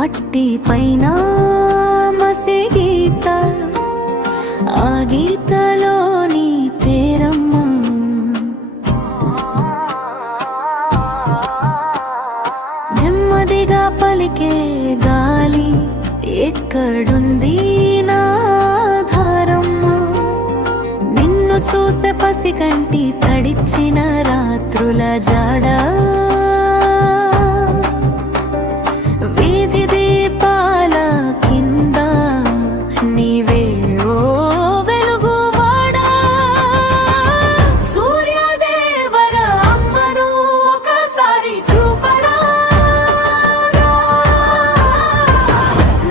మట్టి పైన మసే గీత, ఆ గీతలోని పేరమ్మ. నెమ్మదిగా పలికే గాలి, ఎక్కడుంది నా ధారమ్మ? నిన్ను చూసే పసికంటి తడిచిన రాత్రుల జాడ, వీధి దీపాల కింద నీవే ఓ వెలుగువాడా. సూర్యదేవర అమ్మను ఒకసారి చూపరా,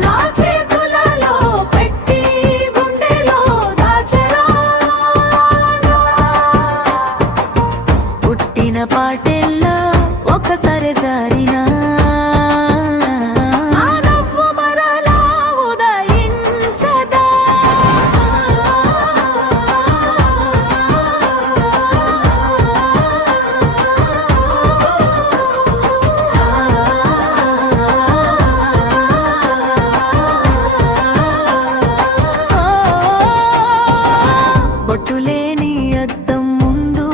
నా చేతులలో పెట్టి గుండెలో దాచరా. పుట్టిన పాటెల్లా ఒకసారి జారినా, బొట్టులేని అద్దం ముందు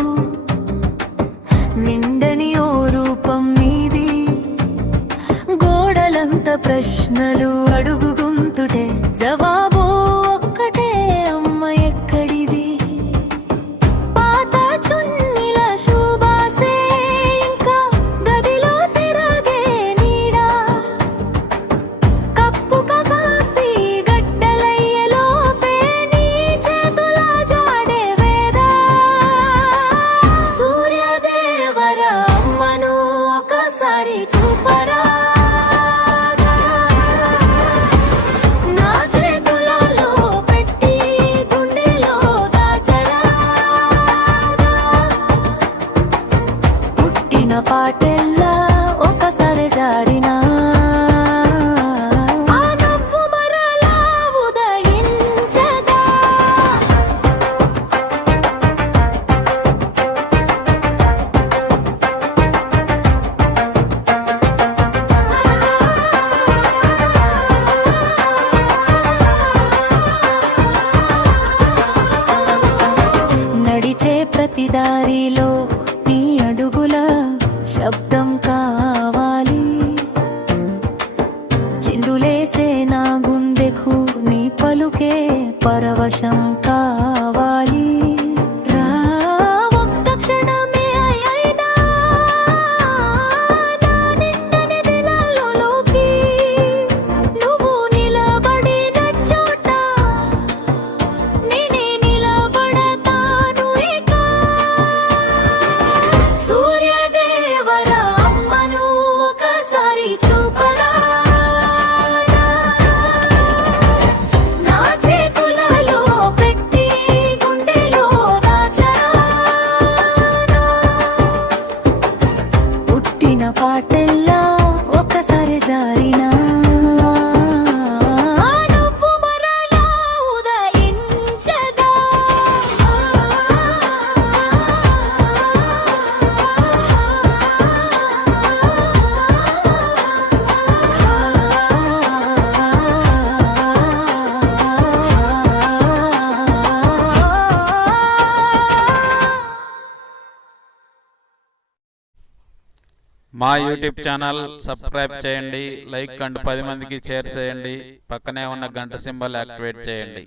నిండని ఓ రూపం నీది. గోడలంత ప్రశ్నలు అడుగుతుంటే జవాబు ఒక్కటే, అమ్మ ఎక్కడిది? పాత చున్నిల శుభాసే ఇంకా గదిలో తిరగే నీడా, కప్పుక కాఫీ గడ్డలయ్యేలోపే నీ చేతుల జాడే వేదా. సూర్యదేవర అమ్మను ఒకసారి చూపరా, నా చేతులలో పెట్టి గుండెలో దాచరా. పుట్టిన పాటెల్లా ఒకసారి జారినా, ఆ నవ్వు మరలా ఉదయించదా. నడిచే ప్రతి దారిలో నీ అడుగుల శబ్దం కావాలి, చిందులేసే నా గుండెకు నీ పలుకే పరవశం కావాలి. రా ఒక్క క్షణమే అయినా నా నిండని దిలాలలోకి, నువ్వు నిలబడిన చోట నేనే నిలబడతాను ఇక. సూర్యదేవర అమ్మను ఒకసారి చూపరా, నా చేతులలో పెట్టి గుండెలో దాచరా. పుట్టిన పాటెల్లా ఒకసారి జారినా, ఆ నవ్వు మరలా ఉదయించదా. మా యూట్యూబ్ ఛానల్ సబ్స్క్రైబ్ చేయండి, లైక్ అండ్ 10 మందికి షేర్ చేయండి. పక్కనే ఉన్న గంట సింబల్ యాక్టివేట్ చేయండి.